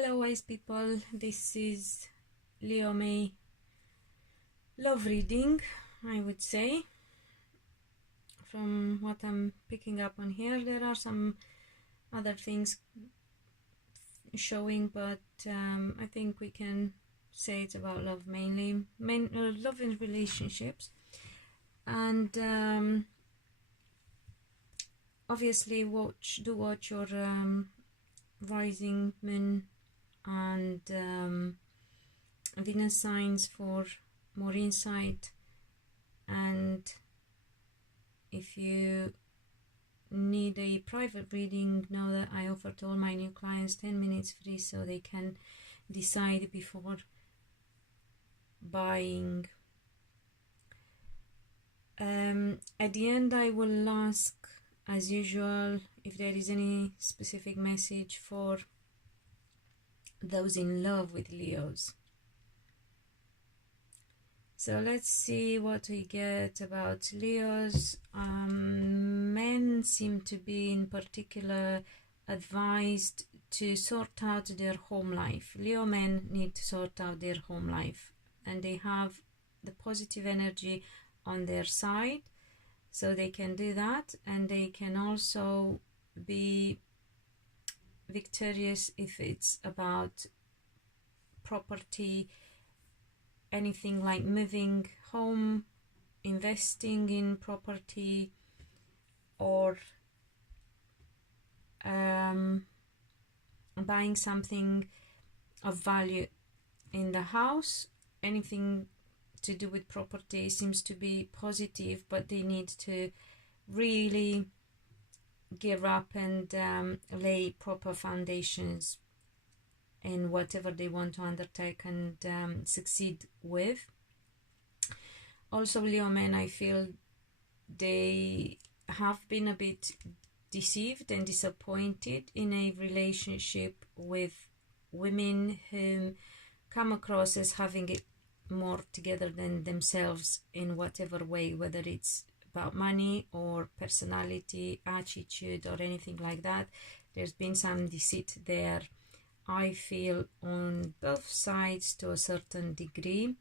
Hello wise people, this is Leo May love reading, I would say. From what I'm picking up on here, there are some other things showing, but I think we can say it's about love mainly, love in relationships. And obviously watch your rising moon and Venus signs for more insight. And if you need a private reading, know that I offer to all my new clients 10 minutes free so they can decide before buying. At the end I will ask, as usual, if there is any specific message for those in love with Leos. So let's see what we get about Leos. Men seem to be in particular advised to sort out their home life. Leo men need to sort out their home life, and they have the positive energy on their side, so they can do that. And they can also be victorious if it's about property, anything like moving home, investing in property, or buying something of value in the house. Anything to do with property seems to be positive, but they need to really gear up and lay proper foundations in whatever they want to undertake and succeed with. Also, Leo men, I feel they have been a bit deceived and disappointed in a relationship with women whom come across as having it more together than themselves in whatever way, whether it's about money or personality, attitude, or anything like that. There's been some deceit there, I feel, on both sides to a certain degree.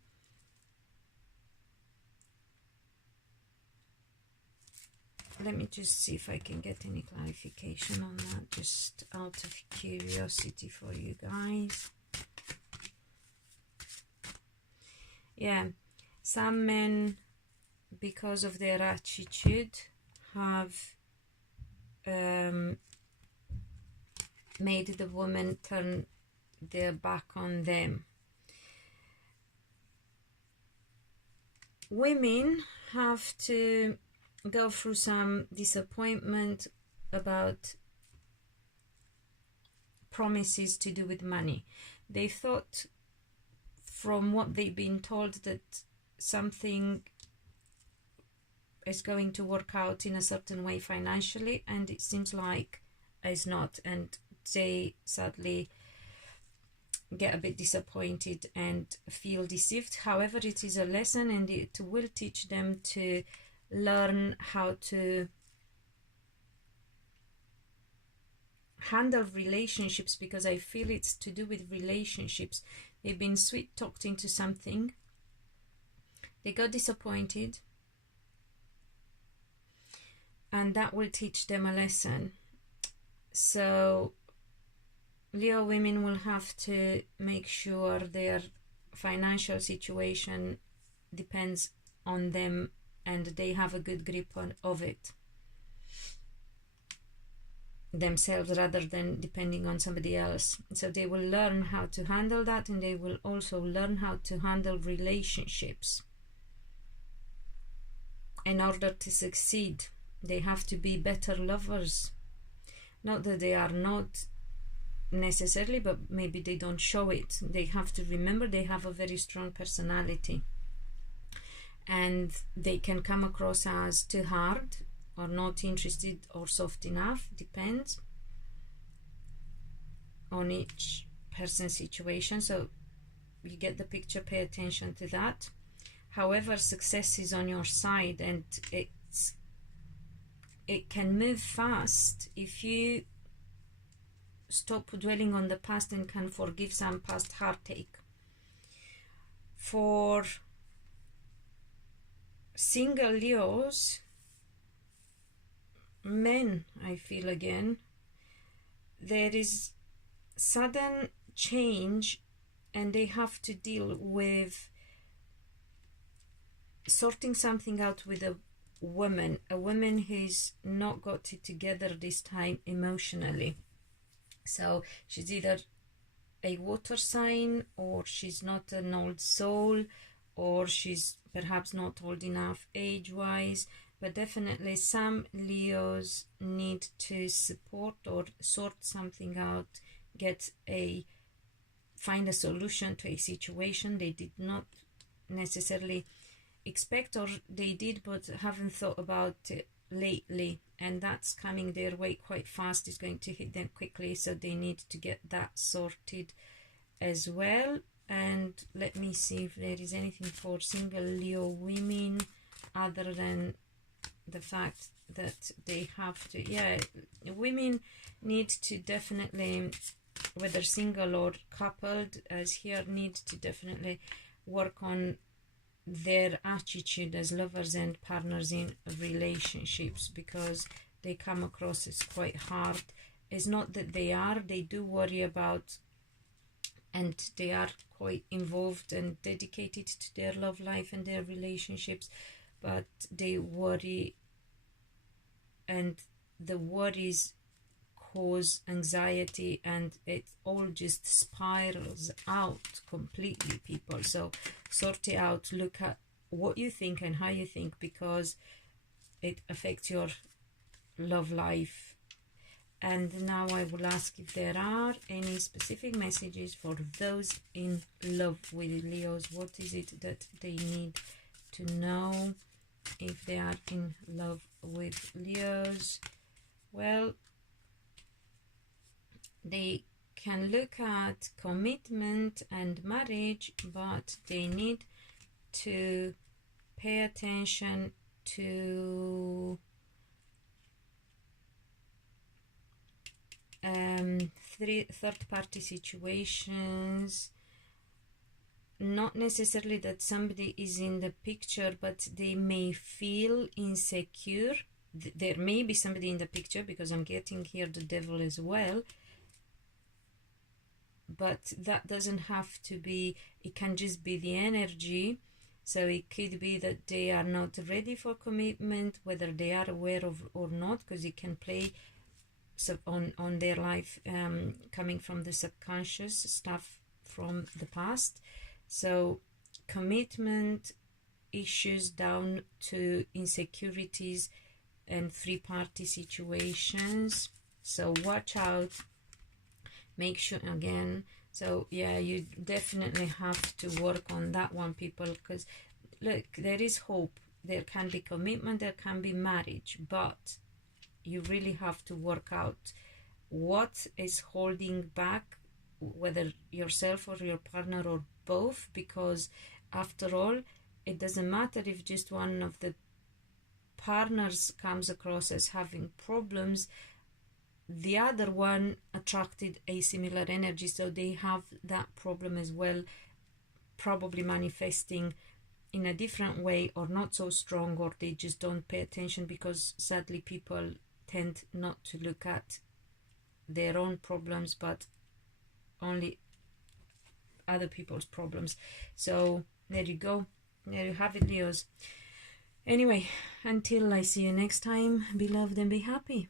Let me just see if I can get any clarification on that, just out of curiosity for you guys. Yeah, some men, because of their attitude, have made the woman turn their back on them. Women have to go through some disappointment about promises to do with money. They thought, from what they've been told, that something is going to work out in a certain way financially, and it seems like it's not, and they sadly get a bit disappointed and feel deceived. However, it is a lesson, and it will teach them to learn how to handle relationships, because I feel it's to do with relationships. They've been sweet talked into something, they got disappointed, and that will teach them a lesson. So Leo women will have to make sure their financial situation depends on them and they have a good grip of it themselves, rather than depending on somebody else. So they will learn how to handle that, and they will also learn how to handle relationships. In order to succeed, they have to be better lovers. Not that they are not necessarily, but maybe they don't show it. They have to remember they have a very strong personality, and they can come across as too hard or not interested or soft enough, depends on each person's situation. So you get the picture, pay attention to that. However, success is on your side, and it can move fast if you stop dwelling on the past and can forgive some past heartache. For single Leos, men, I feel again, there is sudden change and they have to deal with sorting something out with a woman who's not got it together this time emotionally. So she's either a water sign, or she's not an old soul, or she's perhaps not old enough age-wise, but definitely some Leos need to support or sort something out, find a solution to a situation they did not necessarily expect, or they did but haven't thought about it lately, and that's coming their way quite fast. It's going to hit them quickly, so they need to get that sorted as well. And let me see if there is anything for single Leo women other than the fact that they have to, women need to definitely, whether single or coupled as here, need to definitely work on their attitude as lovers and partners in relationships, because they come across as quite hard. It's not that they do worry about, and they are quite involved and dedicated to their love life and their relationships, but they worry, and the worries cause anxiety, and it all just spirals out completely, people. So sort it out, look at what you think and how you think, because it affects your love life. And now I will ask if there are any specific messages for those in love with Leos. What is it that they need to know if they are in love with Leos? Well, they can look at commitment and marriage, but they need to pay attention to third-party situations. Not necessarily that somebody is in the picture, but they may feel insecure. There may be somebody in the picture, because I'm getting here the devil as well, but that doesn't have to be, it can just be the energy. So it could be that they are not ready for commitment, whether they are aware of or not, because it can play on their life, coming from the subconscious stuff from the past. So commitment issues down to insecurities and three-party situations. So watch out, make sure again. So yeah, you definitely have to work on that one, people, because look, there is hope. There can be commitment, there can be marriage, but you really have to work out what is holding back, whether yourself or your partner or both, because after all, it doesn't matter if just one of the partners comes across as having problems, the other one attracted a similar energy, so they have that problem as well, probably manifesting in a different way, or not so strong, or they just don't pay attention, because sadly people tend not to look at their own problems, but only other people's problems. So there you go, there you have it, Leos. Anyway, until I see you next time, be loved and be happy.